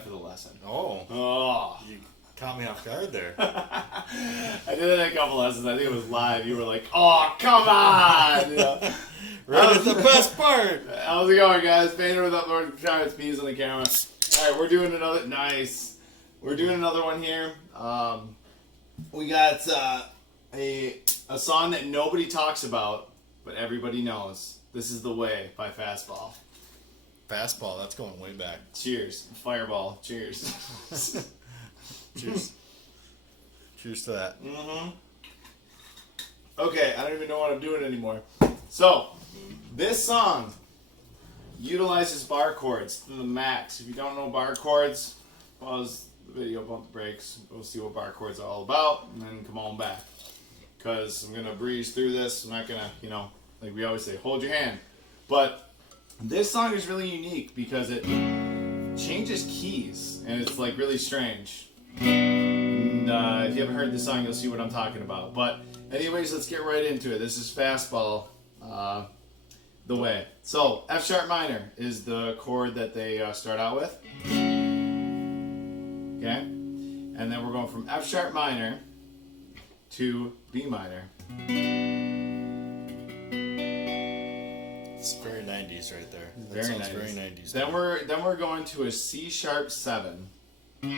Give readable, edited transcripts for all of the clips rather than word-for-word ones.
that for the lesson. Oh, you caught me off guard there. I did it in a couple lessons. I think it was live. You were like, "Oh, come on!" You know? Right at the best part. How's it going, guys? Painter with Upload Travis Peas on the camera. All right, we're doing another nice. We're doing another one here. We got a song that nobody talks about, but everybody knows. This is "The Way" by Fastball. Fastball, that's going way back. Cheers. Fireball. Cheers. Cheers. Cheers to that. Mm-hmm. Okay, I don't even know what I'm doing anymore. So, this song utilizes bar chords to the max. If you don't know bar chords, pause the video, bump the brakes, we'll see what bar chords are all about, and then come on back. Because I'm going to breeze through this. I'm not going to, like we always say, hold your hand. But this song is really unique because it changes keys, and it's like really strange. And if you haven't heard this song, you'll see what I'm talking about. But anyways, let's get right into it. This is Fastball, "The Way." So F sharp minor is the chord that they start out with. Okay? And then we're going from F sharp minor to B minor. It's very 90s right there. That Very sounds 90s. very 90s. Then we're going to a C sharp 7. Very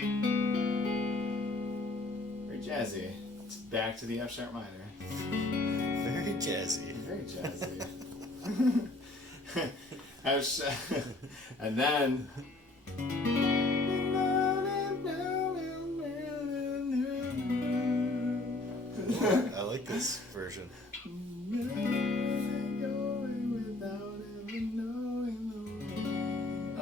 jazzy. It's back to the F sharp minor. Very jazzy. Very jazzy. And then I like this version.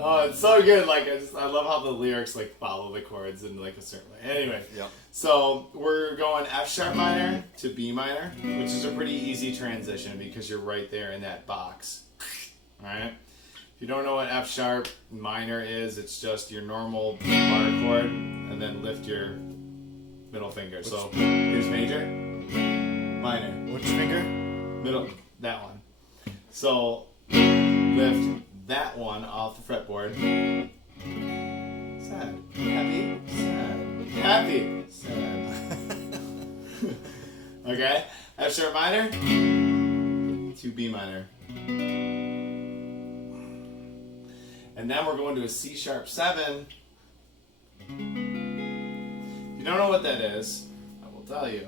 Oh, it's so good. Like I love how the lyrics like follow the chords in like a certain way. Anyway, Yep. so we're going F sharp minor to B minor, which is a pretty easy transition because you're right there in that box. All right. If you don't know what F sharp minor is, it's just your normal bar chord, and then lift your middle finger. So here's major, minor, Which finger? middle, that one. So lift that one off the fretboard. Sad. Happy. Sad. Happy. Sad. Okay. F sharp minor to B minor. And then we're going to a C sharp 7. If you don't know what that is, I will tell you.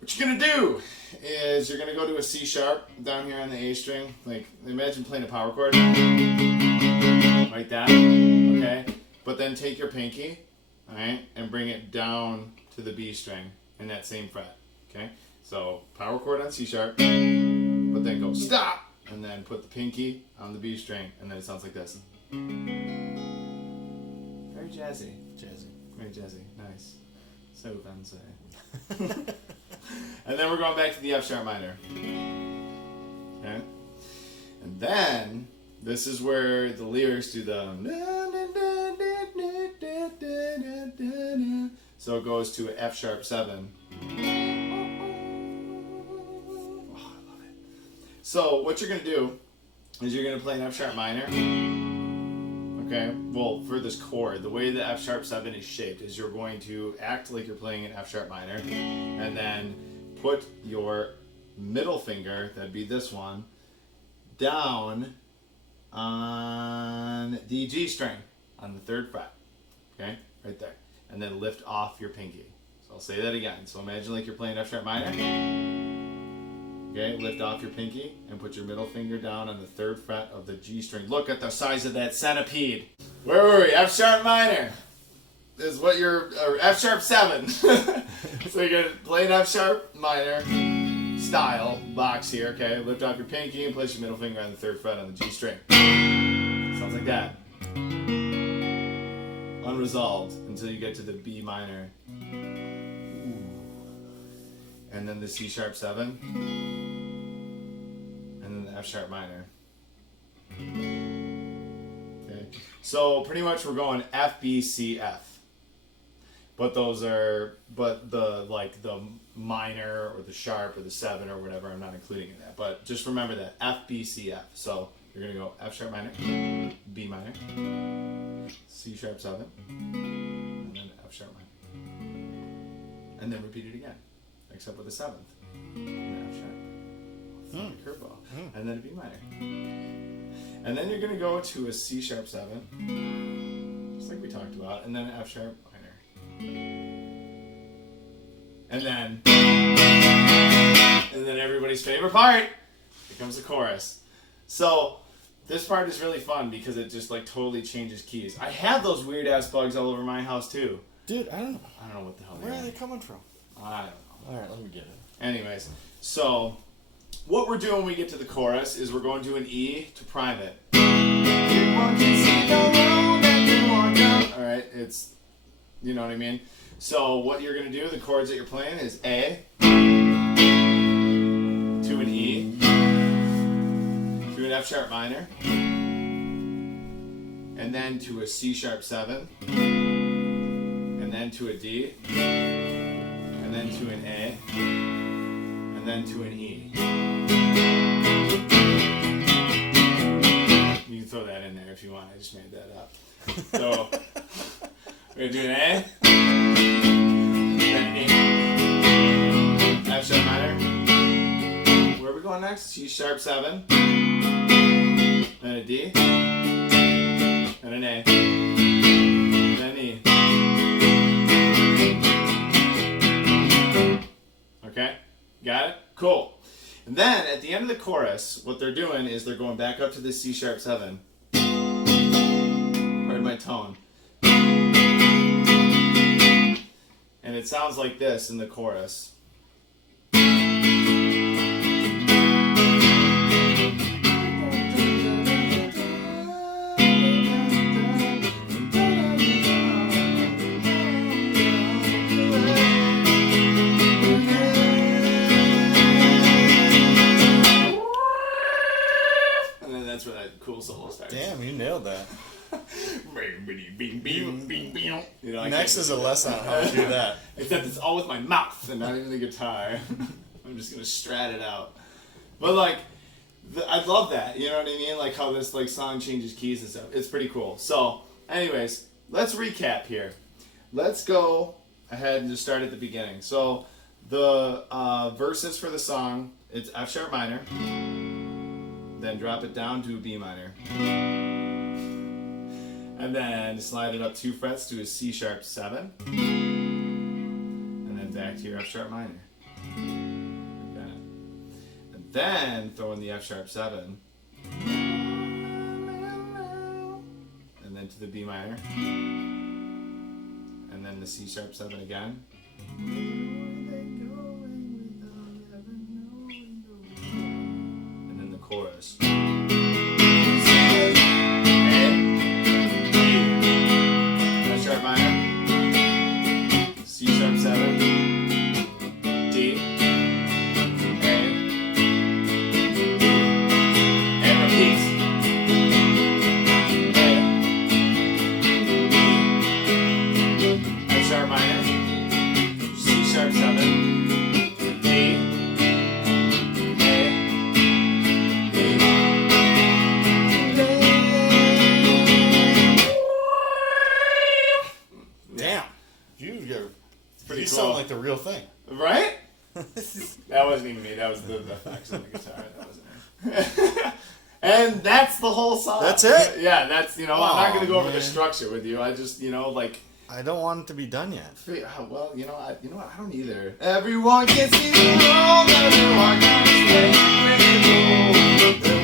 What you're going to do is you're going to go to a C sharp down here on the A string. Like, imagine playing a power chord. Like that. Okay? But then take your pinky, alright, and bring it down to the B string in that same fret. Okay? So, power chord on C sharp, but then go stop, and then put the pinky on the B string, and then it sounds like this. Very jazzy. Jazzy. Very jazzy. Nice. So fancy. And then we're going back to the F sharp minor. Okay? And then, this is where the lyrics do the... So it goes to F sharp 7. Oh, I love it. So what you're going to do is you're going to play an F sharp minor. Okay? Well, for this chord, the way the F sharp 7 is shaped is you're going to act like you're playing an F sharp minor, and then put your middle finger, that'd be this one, down on the G string on the 3rd fret. Okay? Right there. And then lift off your pinky. So I'll say that again. So imagine like you're playing F sharp minor. Okay? Lift off your pinky and put your middle finger down on the 3rd fret of the G string. Look at the size of that centipede. Where were we? F sharp minor is what you're, or F sharp 7. So you're going to play an F sharp minor style box here, okay? Lift off your pinky and place your middle finger on the 3rd fret on the G string. Sounds like that. Unresolved until you get to the B minor. Ooh. And then the C sharp 7. And then the F sharp minor. Okay. So pretty much we're going F, B, C, F. But those are, but the minor or the sharp or the 7 or whatever, I'm not including in that. But just remember that F, B, C, F. So you're going to go F sharp minor, B minor, C sharp 7, and then F sharp minor. And then repeat it again, except with the 7th. And then F sharp. Curveball. And then a B minor. And then you're going to go to a C sharp 7, just like we talked about, and then an F sharp minor. And then everybody's favorite part, here comes the chorus. So this part is really fun because it just like totally changes keys. I have those weird ass bugs all over my house too. Dude, I don't know. I don't know what the hell Where are they coming from? I don't know. Alright, let me get it. Anyways, so what we're doing when we get to the chorus is we're going to an E to prime it. Alright, it's, you know what I mean? So what you're going to do, the chords that you're playing is A to an E to an F sharp minor and then to a C sharp 7 and then to a D and then to an A and then to an E. You can throw that in there if you want. I just made that up. So we're going to do an A, then an E, F sharp minor. Where are we going next? C sharp 7, then a D, then an A, then an E. Okay? Got it? Cool. And then at the end of the chorus, what they're doing is they're going back up to the C sharp 7. Pardon my tone. And it sounds like this in the chorus. And then that's where that cool solo starts. Damn, you nailed that. You know, Next is a lesson on how to do that. Except it's all with my mouth and not even the guitar. I'm just gonna strat it out. But like, I love that. You know what I mean? Like how this like song changes keys and stuff. It's pretty cool. So, anyways, let's recap here. Let's go ahead and just start at the beginning. So, the verses for the song, it's F sharp minor, then drop it down to a B minor. And then slide it up 2 frets to a C sharp 7. And then back to your F sharp minor. Like that. And then throw in the F sharp 7. And then to the B minor. And then the C sharp 7 again. And then the chorus. Sharp minor, C sharp 7, D, A, and repeat. A, F sharp minor, C sharp 7, D, A, E. Damn. You Pretty sound cool. like the real thing. Right? That wasn't even me. That was the effects on the guitar. That wasn't me. And that's the whole song. That's it? Yeah, that's, you know, I'm not going to go over the man. structure with you. I just, you know, like, I don't want it to be done yet. well, you know what? I don't either. Everyone can see the road, everyone can stay with the road.